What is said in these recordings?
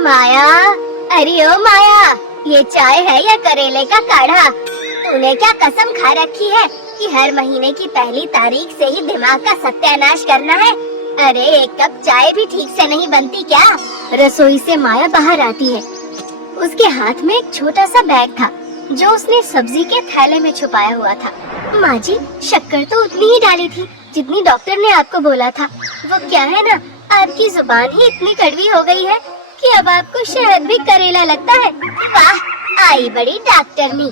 माया, अरे ओ माया, ये चाय है या करेले का काढ़ा? तूने क्या कसम खा रखी है कि हर महीने की पहली तारीख से ही दिमाग का सत्यानाश करना है? अरे एक कप चाय भी ठीक से नहीं बनती क्या? रसोई से माया बाहर आती है। उसके हाथ में एक छोटा सा बैग था जो उसने सब्जी के थैले में छुपाया हुआ था। माँ जी, शक्कर तो उतनी ही डाली थी जितनी डॉक्टर ने आपको बोला था। वो क्या है ना, आपकी जुबान ही इतनी कड़वी हो गई है कि अब आपको शहद भी करेला लगता है। वाह, आई बड़ी डॉक्टरनी।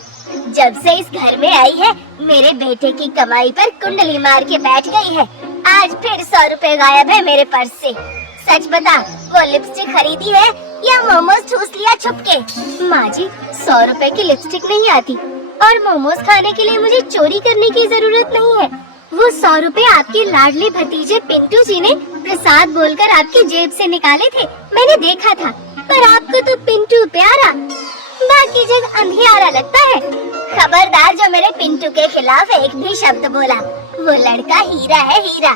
जब से इस घर में आई है, मेरे बेटे की कमाई पर कुंडली मार के बैठ गई है। आज फिर 100 रुपए गायब है मेरे पर्स से। सच बता, वो लिपस्टिक खरीदी है या मोमोज ठूस लिया छुप के? माँ जी, 100 रुपए की लिपस्टिक नहीं आती और मोमोज खाने के लिए मुझे चोरी करने की जरूरत नहीं है। वो 100 रुपए आपके लाडले भतीजे पिंटू जी ने प्रसाद बोलकर आपकी जेब से निकाले थे, मैंने देखा था। पर आपको तो पिंटू प्यारा, बाकी जग अंधियारा लगता है। खबरदार जो मेरे पिंटू के खिलाफ एक भी शब्द बोला। वो लड़का हीरा है, हीरा।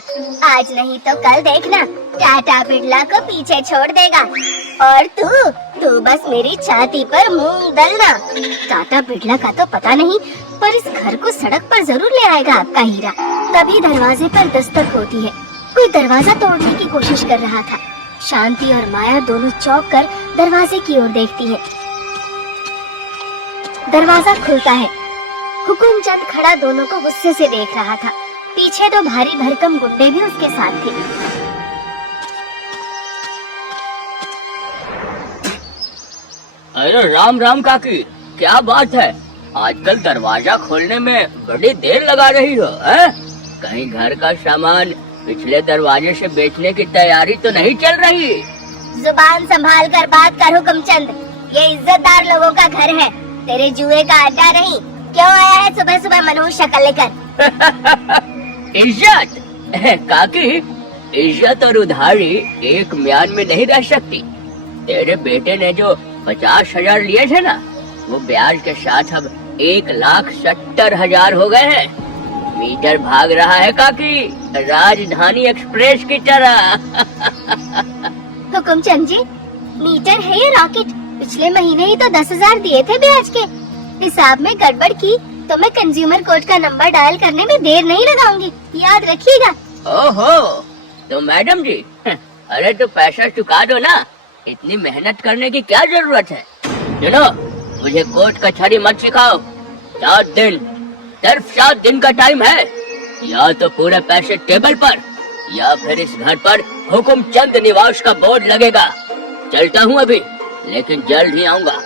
आज नहीं तो कल देखना, टाटा बिरला को पीछे छोड़ देगा। और तू बस मेरी छाती पर मूंग दलना। टाटा बिरला का तो पता नहीं, पर इस घर को सड़क पर जरूर ले आएगा आपका हीरा। तभी दरवाजे पर दस्तक होती है। कोई दरवाजा तोड़ने की कोशिश कर रहा था। शांति और माया दोनों चौंक कर दरवाजे की ओर देखती है। दरवाजा खुलता है। हुकुमचंद खड़ा दोनों को गुस्से से देख रहा था। पीछे दो भारी भरकम गुंडे भी उसके साथ थे। अरे राम राम काकी, क्या बात है? आजकल दरवाजा खोलने में बड़ी देर लगा रही हो, है? कहीं घर का सामान पिछले दरवाजे से बेचने की तैयारी तो नहीं चल रही? जुबान संभाल कर बात कर हुकुमचंद, ये इज्जतदार लोगों का घर है, तेरे जुए का अड्डा नहीं। क्यों आया है सुबह सुबह मनहूस शक्ल लेकर? इज्जत? काकी, इज्जत और उधारी एक म्यान में नहीं रह सकती। तेरे बेटे ने जो 50,000 लिए थे ना, वो ब्याज के साथ अब 1,70,000 हो गए हैं। मीटर भाग रहा है काकी, राजधानी एक्सप्रेस की तरह। हुकुमचंद जी, मीटर है ये रॉकेट? पिछले महीने ही तो 10,000 दिए थे ब्याज के। हिसाब में गड़बड़ की तो मैं कंज्यूमर कोर्ट का नंबर डायल करने में देर नहीं लगाऊंगी, याद रखिएगा। ओहो, तो मैडम जी, अरे तो पैसा चुका दो ना, इतनी मेहनत करने की क्या जरूरत है? सुनो, मुझे कोर्ट कचहरी मत सिखाओ। 7 दिन, सिर्फ 7 दिन का टाइम है। या तो पूरे पैसे टेबल पर, या फिर इस घर पर हुकुमचंद निवास का बोर्ड लगेगा। चलता हूँ अभी, लेकिन जल्द ही आऊँगा।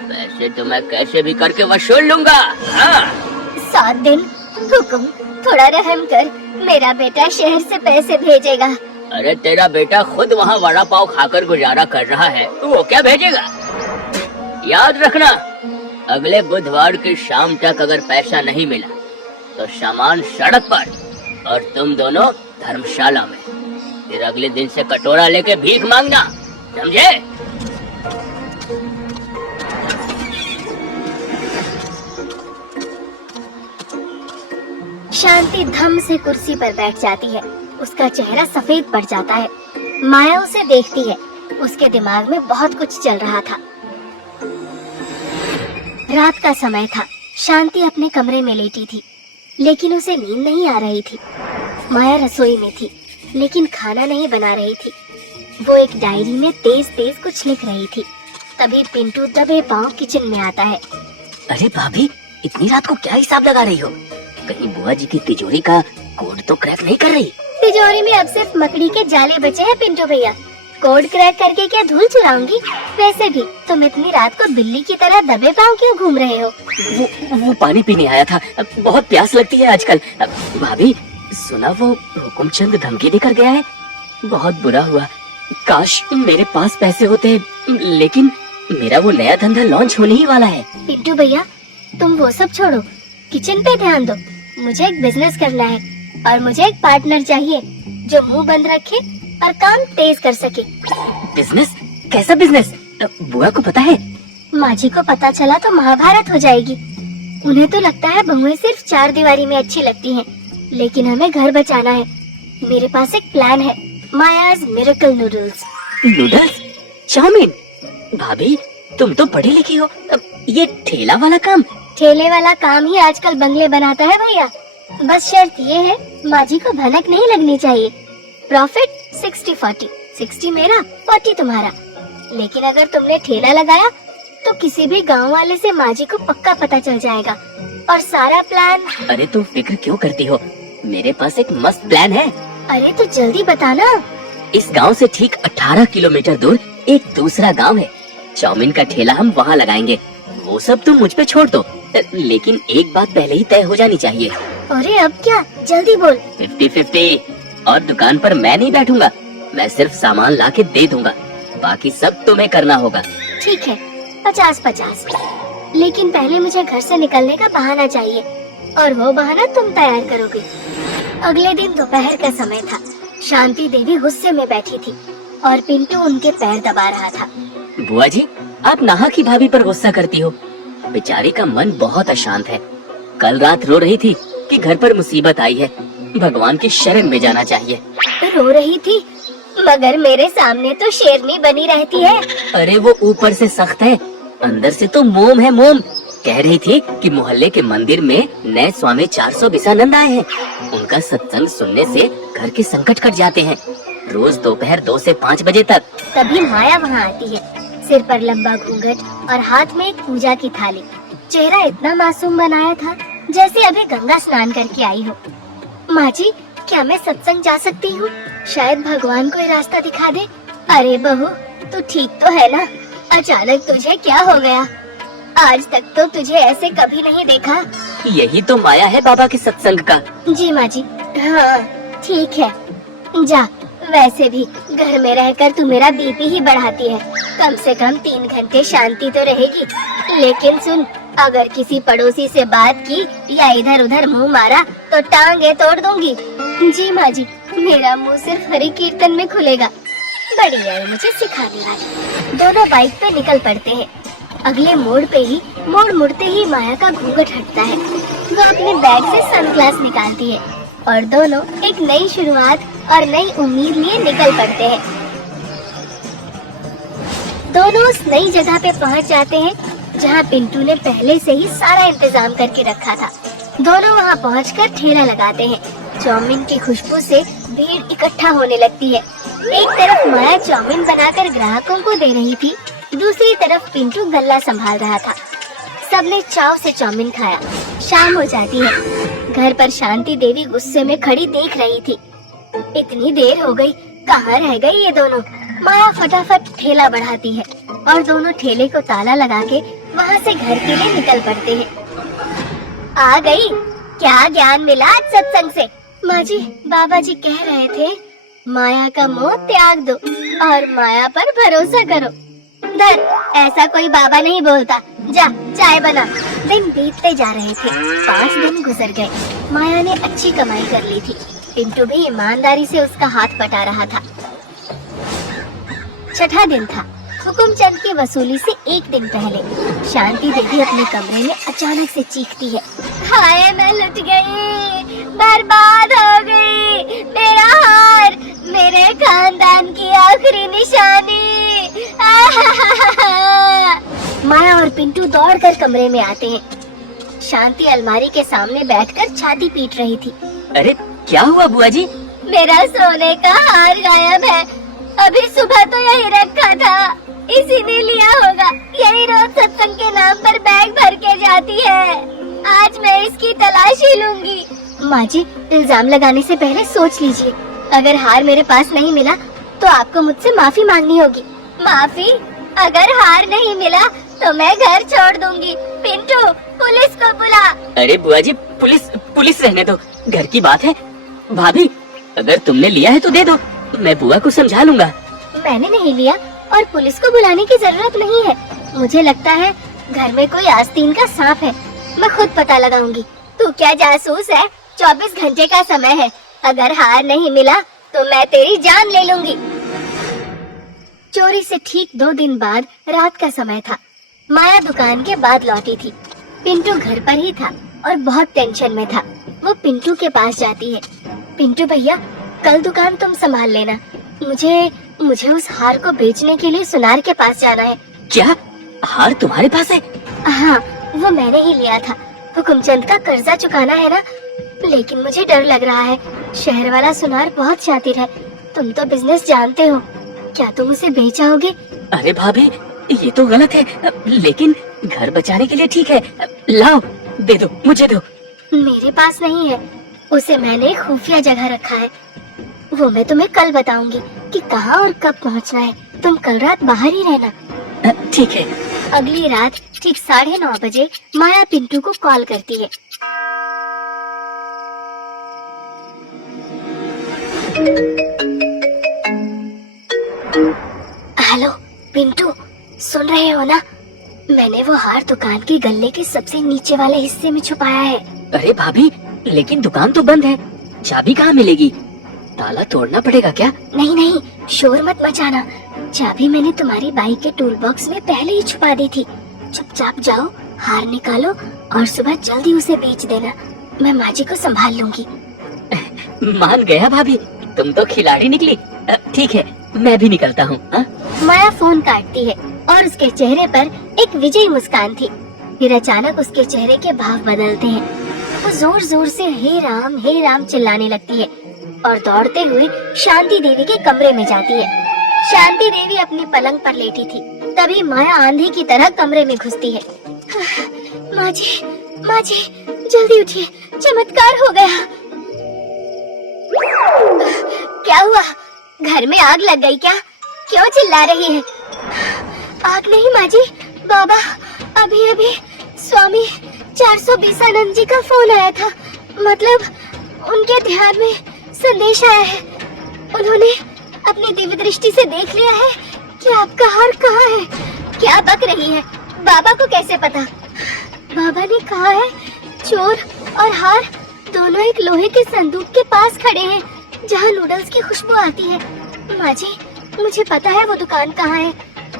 पैसे तो मैं कैसे भी करके वसूल लूंगा। हाँ। 7 दिन? हुकुम, थोड़ा रहम कर, मेरा बेटा शहर से पैसे भेजेगा। अरे तेरा बेटा खुद वहाँ वड़ा पाव खाकर गुजारा कर रहा है, तो वो क्या भेजेगा? याद रखना, अगले बुधवार की शाम तक अगर पैसा नहीं मिला तो सामान सड़क पर और तुम दोनों धर्मशाला में। फिर अगले दिन से कटोरा लेके भीख मांगना, समझे? शांति धम से कुर्सी पर बैठ जाती है। उसका चेहरा सफेद पड़ जाता है। माया उसे देखती है। उसके दिमाग में बहुत कुछ चल रहा था। रात का समय था। शांति अपने कमरे में लेटी थी, लेकिन उसे नींद नहीं आ रही थी। माया रसोई में थी, लेकिन खाना नहीं बना रही थी। वो एक डायरी में तेज तेज कुछ लिख रही थी। तभी पिंटू दबे पांव किचन में आता है। अरे भाभी, इतनी रात को क्या हिसाब लगा रही हो? कहीं बुआ जी की तिजोरी का कोड तो क्रैक नहीं कर रही? तिजोरी में अब सिर्फ मकड़ी के जाले बचे हैं पिंटू भैया। कोड क्रैक करके क्या धूल चुराऊंगी? वैसे भी तुम इतनी रात को बिल्ली की तरह दबे पांव क्यों घूम रहे हो? वो पानी पीने आया था, बहुत प्यास लगती है आजकल। भाभी, सुना वो हुकुमचंद धमकी देकर गया है? बहुत बुरा हुआ। काश मेरे पास पैसे होते, लेकिन मेरा वो नया धंधा लॉन्च होने ही वाला है। पिंटू भैया, तुम वो सब छोड़ो, किचन पे ध्यान दो। मुझे एक बिजनेस करना है और मुझे एक पार्टनर चाहिए जो मुंह बंद रखे और काम तेज कर सके। बिजनेस? कैसा बिजनेस? बुआ को पता है? माँ जी को पता चला तो महाभारत हो जाएगी। उन्हें तो लगता है बहुएं सिर्फ चार दीवारी में अच्छी लगती हैं, लेकिन हमें घर बचाना है। मेरे पास एक प्लान है, Maya's miracle noodles. Noodles? Chow mein? भाभी तुम तो पढ़ी लिखी हो, ये ठेला वाला काम? ठेले वाला काम ही आजकल बंगले बनाता है भैया। बस शर्त ये है, माँ जी को भनक नहीं लगनी चाहिए। प्रॉफिट 60-40, 60 मेरा 40 तुम्हारा। लेकिन अगर तुमने ठेला लगाया तो किसी भी गांव वाले से माँ जी को पक्का पता चल जाएगा और सारा प्लान। अरे तुम फिक्र क्यों करती हो, मेरे पास एक मस्त प्लान है। अरे तो जल्दी बताना। इस गांव से ठीक 18 किलोमीटर दूर एक दूसरा गांव है। चाउमीन का ठेला हम वहाँ लगाएंगे। वो सब तुम मुझ पे छोड़ दो, लेकिन एक बात पहले ही तय हो जानी चाहिए। अरे अब क्या, जल्दी बोल। 50-50। और दुकान पर मैं नहीं बैठूंगा, मैं सिर्फ सामान ला के दे दूंगा, बाकी सब तुम्हें करना होगा। ठीक है, 50-50। लेकिन पहले मुझे घर से निकलने का बहाना चाहिए, और वो बहाना तुम तैयार करोगे। अगले दिन दोपहर का समय था। शांति देवी गुस्से में बैठी थी और पिंटू उनके पैर दबा रहा था। बुआ जी, आप नाहा की भाभी पर गुस्सा करती हो। बेचारी का मन बहुत अशांत है। कल रात रो रही थी कि घर पर मुसीबत आई है, भगवान की शरण में जाना चाहिए। रो रही थी, मगर मेरे सामने तो शेरनी बनी रहती है। अरे वो ऊपर से सख्त है, अंदर से तो मोम है मोम। कह रही थी कि मोहल्ले के मंदिर में नए स्वामी 400 बिसानंद आए हैं। उनका सत्संग सुनने से घर के संकट कट जाते हैं, रोज दोपहर 2 से 5 बजे तक। तभी माया वहाँ आती है, सिर पर लंबा घूंघट और हाथ में एक पूजा की थाली। चेहरा इतना मासूम बनाया था जैसे अभी गंगा स्नान करके आई हो। माँ जी, क्या मैं सत्संग जा सकती हूँ? शायद भगवान कोई रास्ता दिखा दे। अरे बहू, तू ठीक तो है ना? अचानक तुझे क्या हो गया? आज तक तो तुझे ऐसे कभी नहीं देखा। यही तो माया है बाबा के सत्संग का। जी माँ जी, हाँ ठीक है, जा। वैसे भी घर में रहकर तू मेरा बीपी ही बढ़ाती है। कम से कम 3 घंटे शांति तो रहेगी। लेकिन सुन, अगर किसी पड़ोसी से बात की या इधर उधर मुंह मारा तो टांगे तोड़ दूंगी। जी माँ जी, मेरा मुंह सिर्फ हरि कीर्तन में खुलेगा। बढ़िया है, मुझे सिखा दिया। दोनों बाइक पे निकल पड़ते हैं। अगले मोड़ मुड़ते ही माया का घूंघट हटता है। वो अपने बैग से सनग्लास निकालती है और दोनों एक नई शुरुआत और नई उम्मीद लिए निकल पड़ते हैं। दोनों उस नई जगह पे पहुंच जाते हैं जहां पिंटू ने पहले से ही सारा इंतजाम करके रखा था। दोनों वहां पहुंचकर ठेला लगाते हैं। चाउमीन की खुशबू से भीड़ इकट्ठा होने लगती है। एक तरफ माया चाउमीन बनाकर ग्राहकों को दे रही थी, दूसरी तरफ पिंटू गल्ला संभाल रहा था। सबने चाव से चाउमीन खाया। शाम हो जाती है। घर पर शांति देवी गुस्से में खड़ी देख रही थी। इतनी देर हो गई, कहाँ रह गई ये दोनों? माया फटाफट ठेला बढ़ाती है और दोनों ठेले को ताला लगा के वहाँ से घर के लिए निकल पड़ते हैं। आ गई, क्या ज्ञान मिला आज सत्संग से? माँ जी, बाबा जी कह रहे थे माया का मोह त्याग दो और माया पर भरोसा करो। धर, ऐसा कोई बाबा नहीं बोलता। जा चाय बना। दिन बीतते जा रहे थे। 5 दिन गुजर गए। माया ने अच्छी कमाई कर ली थी। पिंटू भी ईमानदारी से उसका हाथ बटा रहा था। 6ठा दिन था। हुकुमचंद की वसूली से 1 दिन पहले शांति देवी अपने कमरे में अचानक से चीखती है, हाय मैं लुट गई, बर्बाद हो गई, मेरा हार, मेरे खानदान की आखिरी निशानी। माया और पिंटू दौड़कर कमरे में आते हैं। शांति अलमारी के सामने बैठकर छाती पीट रही थी। अरे क्या हुआ बुआ जी? मेरा सोने का हार गायब है। अभी सुबह तो यही रखा था, इसी ने लिया होगा। यही रोज सत्संग के नाम पर बैग भर के जाती है। आज मैं इसकी तलाशी लूंगी। माँ जी, इल्जाम लगाने से पहले सोच लीजिए। अगर हार मेरे पास नहीं मिला तो आपको मुझसे माफी मांगनी होगी। माफी? अगर हार नहीं मिला तो मैं घर छोड़ दूंगी। पिंटू, पुलिस को बुला। अरे बुआ जी, पुलिस रहने दो, घर की बात है। भाभी, अगर तुमने लिया है तो दे दो, मैं बुआ को समझा लूंगा। मैंने नहीं लिया और पुलिस को बुलाने की जरूरत नहीं है। मुझे लगता है घर में कोई आस्तीन का सांप है। मैं खुद पता लगाऊंगी। तू क्या जासूस है? 24 घंटे का समय है। अगर हार नहीं मिला तो मैं तेरी जान ले लूंगी। चोरी से ठीक 2 दिन बाद रात का समय था। माया दुकान के बाद लौटी थी। पिंटू घर पर ही था और बहुत टेंशन में था। वो पिंटू के पास जाती है। पिंटू भैया, कल दुकान तुम संभाल लेना। मुझे उस हार को बेचने के लिए सुनार के पास जाना है। क्या हार तुम्हारे पास है? हाँ, वो मैंने ही लिया था। हुकुमचंद का कर्जा चुकाना है ना, लेकिन मुझे डर लग रहा है। शहर वाला सुनार बहुत शातिर है। तुम तो बिजनेस जानते हो, क्या तुम उसे बेच आओगे? अरे भाभी, ये तो गलत है, लेकिन घर बचाने के लिए ठीक है। लाओ, दे दो, मुझे दो। मेरे पास नहीं है, उसे मैंने खुफिया जगह रखा है। वो मैं तुम्हें कल बताऊंगी कि कहाँ और कब पहुँचना है। तुम कल रात बाहर ही रहना। ठीक है। अगली रात ठीक 9:30 बजे माया पिंटू को कॉल करती है। हेलो पिंटू, सुन रहे हो ना? मैंने वो हार दुकान के गल्ले के सबसे नीचे वाले हिस्से में छुपाया है। अरे भाभी, लेकिन दुकान तो बंद है, चाबी कहाँ मिलेगी? ताला तोड़ना पड़ेगा क्या? नहीं, शोर मत मचाना। चाबी मैंने तुम्हारी बाइक के टूल बॉक्स में पहले ही छुपा दी थी। चुपचाप जाओ, हार निकालो और सुबह जल्दी उसे बेच देना। मैं माँ जी को संभाल लूंगी। मान गया भाभी, तुम तो खिलाड़ी निकली। ठीक है, मैं भी निकलता हूँ। माया फोन काटती है और उसके चेहरे पर एक विजयी मुस्कान थी। फिर अचानक उसके चेहरे के भाव बदलते हैं। वो जोर जोर से हे राम चिल्लाने लगती है और दौड़ते हुए शांति देवी के कमरे में जाती है। शांति देवी अपनी पलंग पर लेटी थी। तभी माया आंधी की तरह कमरे में घुसती है। माँ जी, जल्दी उठिए, चमत्कार हो गया। क्या हुआ? घर में आग लग गई क्या? क्यों चिल्ला रही है? आग नहीं माँ जी, बाबा, अभी स्वामी 420 आनंद जी का फोन आया था। मतलब उनके ध्यान में संदेश आया है। उन्होंने अपनी दिव्य दृष्टि से देख लिया है कि आपका हार कहाँ है। क्या बक रही है? बाबा को कैसे पता? बाबा ने कहा है चोर और हार दोनों एक लोहे के संदूक के पास खड़े हैं जहाँ नूडल्स की खुशबू आती है। माँ जी, मुझे पता है वो दुकान कहाँ है।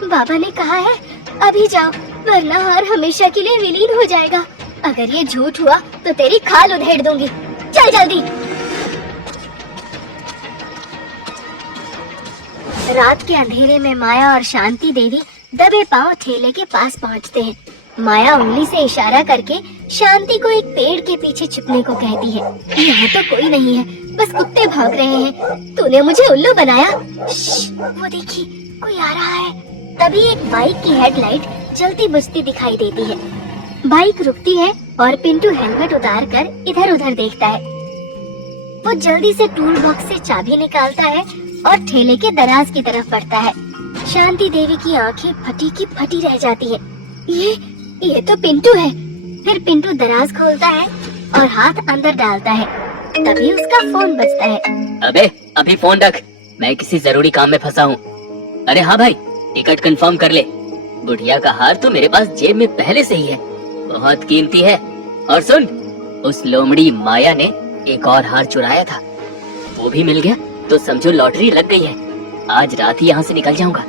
बाबा ने कहा है अभी जाओ, वरना हार हमेशा के लिए विलीन हो जाएगा। अगर ये झूठ हुआ तो तेरी खाल उधेड़ दूंगी। चल जल्दी। रात के अंधेरे में माया और शांति देवी दबे पांव ठेले के पास पहुंचते हैं। माया उंगली से इशारा करके शांति को एक पेड़ के पीछे छुपने को कहती है। यहाँ तो कोई नहीं है, बस कुत्ते भौंक रहे हैं। तूने मुझे उल्लू बनाया। वो देखिए, कोई आ रहा है। तभी एक बाइक की हेडलाइट जलती बुझती दिखाई देती है। बाइक रुकती है और पिंटू हेलमेट उतार कर इधर उधर देखता है। वो जल्दी से टूल बॉक्स से चाबी निकालता है और ठेले के दराज की तरफ बढ़ता है। शांति देवी की आंखें फटी की फटी रह जाती है। ये तो पिंटू है। फिर पिंटू दराज खोलता है और हाथ अंदर डालता है। तभी उसका फोन बजता है। अबे, अभी फोन रख, मैं किसी जरूरी काम में फंसा हूँ। अरे हाँ भाई, टिकट कंफर्म कर ले। बुढ़िया का हार तो मेरे पास जेब में पहले से ही है, बहुत कीमती है। और सुन, उस लोमड़ी माया ने एक और हार चुराया था, वो भी मिल गया तो समझो लॉटरी लग गई है। आज रात ही यहाँ से निकल जाऊंगा।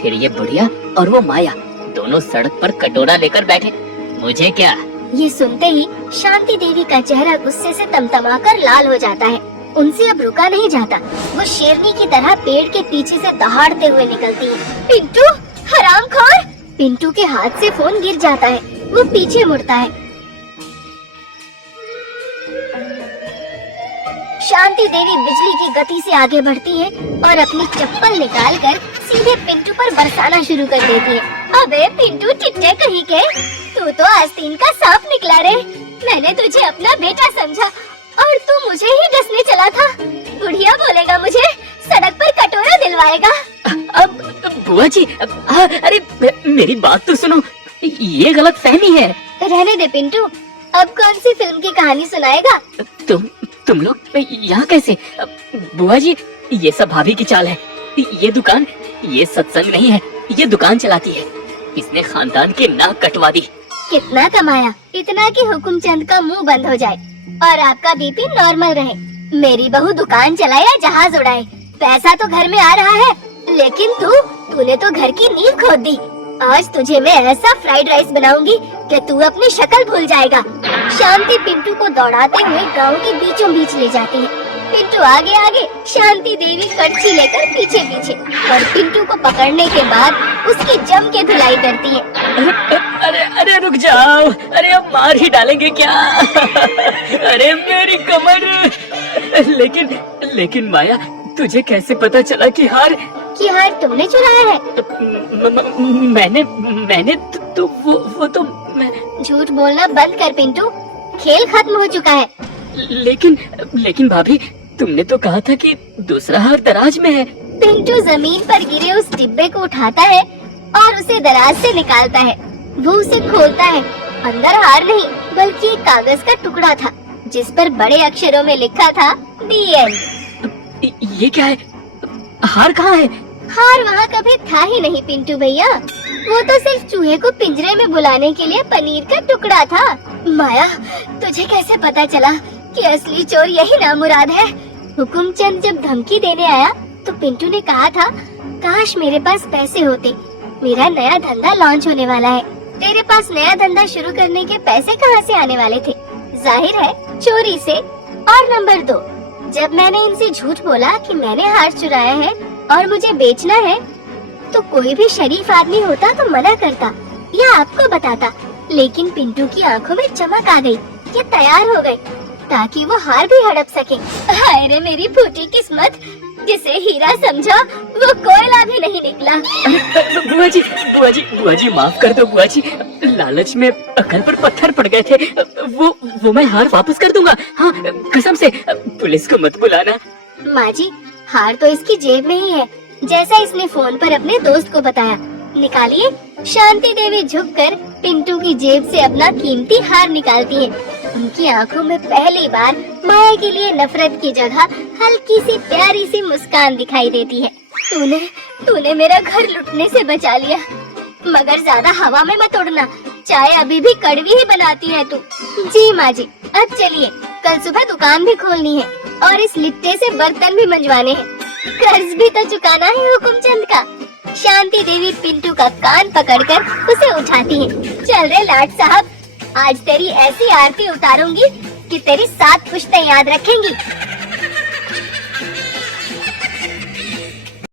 फिर ये बुढ़िया और वो माया दोनों सड़क पर कटोरा लेकर बैठे, मुझे क्या। ये सुनते ही शांति देवी का चेहरा गुस्से से तमतमाकर लाल हो जाता है। उनसे अब रुका नहीं जाता। वो शेरनी की तरह पेड़ के पीछे से दहाड़ते हुए निकलती है। पिंटू, हरामखोर! पिंटू के हाथ से फोन गिर जाता है। वो पीछे मुड़ता है। शांति देवी बिजली की गति से आगे बढ़ती है और अपनी चप्पल निकालकर सीधे पिंटू पर बरसाना शुरू कर देती है। अबे पिंटू, टिट्टे कहीं के, तू तो आस्तीन का सांप निकला रे। मैंने तुझे अपना बेटा समझा और तू मुझे ही डसने चला था। बुढ़िया बोलेगा मुझे, सड़क पर कटोरा दिलवाएगा। अब बुआ जी, अरे मेरी बात तो सुनो, ये गलत फहमी है। रहने दे पिंटू, अब कौन सी फिल्म की कहानी सुनाएगा? तुम लोग यहाँ कैसे? बुआ जी, ये सब भाभी की चाल है। ये दुकान, ये सत्संग नहीं है, ये दुकान चलाती है। इसने खानदान के नाक कटवा दी। कितना कमाया? इतना कि हुकुमचंद का मुंह बंद हो जाए और आपका बीपी नॉर्मल रहे। मेरी बहू दुकान चलाए या जहाज उड़ाए, पैसा तो घर में आ रहा है। लेकिन तूने तो घर की नींव खोद दी। आज तुझे मैं ऐसा फ्राइड राइस बनाऊंगी कि तू अपनी शक्ल भूल जाएगा। शांति पिंटू को दौड़ाते हुए गांव के बीचों बीच ले जाती है। पिंटू आगे आगे, शांति देवी कड़छी लेकर पीछे पीछे, और पिंटू को पकड़ने के बाद उसकी जम के धुलाई करती है। अरे अरे रुक जाओ, अरे अब मार ही डालेंगे क्या? अरे मेरी कमर। लेकिन माया, तुझे कैसे पता चला कि हार तुमने चुराया है? मैंने तो वो तो मैं। झूठ बोलना बंद कर पिंटू, खेल खत्म हो चुका है। लेकिन भाभी, तुमने तो कहा था कि दूसरा हार दराज में है। पिंटू जमीन पर गिरे उस डिब्बे को उठाता है और उसे दराज से निकालता है। वो उसे खोलता है। अंदर हार नहीं, बल्कि एक कागज का टुकड़ा था, जिस पर बड़े अक्षरों में लिखा था The End। ये क्या है? हार कहाँ है? हार वहाँ कभी था ही नहीं पिंटू भैया। वो तो सिर्फ चूहे को पिंजरे में बुलाने के लिए पनीर का टुकड़ा था। माया, तुझे कैसे पता चला कि असली चोर यही नामुराद है? हुकुमचंद जब धमकी देने आया तो पिंटू ने कहा था, काश मेरे पास पैसे होते, मेरा नया धंधा लॉन्च होने वाला है। तेरे पास नया धंधा शुरू करने के पैसे कहाँ से आने वाले थे? जाहिर है चोरी से। और नंबर 2, जब मैंने इनसे झूठ बोला कि मैंने हार चुराया है और मुझे बेचना है, तो कोई भी शरीफ आदमी होता तो मना करता या आपको बताता। लेकिन पिंटू की आंखों में चमक आ गई। ये तैयार हो गए ताकि वो हार भी हड़प सके। हाय रे मेरी फूटी किस्मत, जिसे हीरा समझा वो कोयला भी नहीं निकला। बुआ जी माफ कर दो बुआ जी, लालच में अकल पर पत्थर पड़ गए थे। वो मैं हार वापस कर दूंगा। हाँ, कसम से। पुलिस को मत बुलाना। माँ जी, हार तो इसकी जेब में ही है, जैसा इसने फोन पर अपने दोस्त को बताया। निकालिए। शांति देवी झुककर पिंटू की जेब से अपना कीमती हार निकालती है। उनकी आंखों में पहली बार माया के लिए नफरत की जगह हल्की सी प्यारी सी मुस्कान दिखाई देती है। तूने मेरा घर लुटने से बचा लिया, मगर ज्यादा हवा में मत उड़ना। चाय अभी भी कड़वी ही बनाती है तू। जी माँ जी। अब चलिए, कल सुबह दुकान भी खोलनी है और इस लिट्टे से बर्तन भी मंजवाने हैं। कर्ज भी तो चुकाना है हुकुमचंद का। शांति देवी पिंटू का कान पकड़कर उसे उठाती है। चल रे लाट साहब, आज तेरी ऐसी आरती उतारूंगी कि तेरी 7 पुश्तें याद रखेंगी।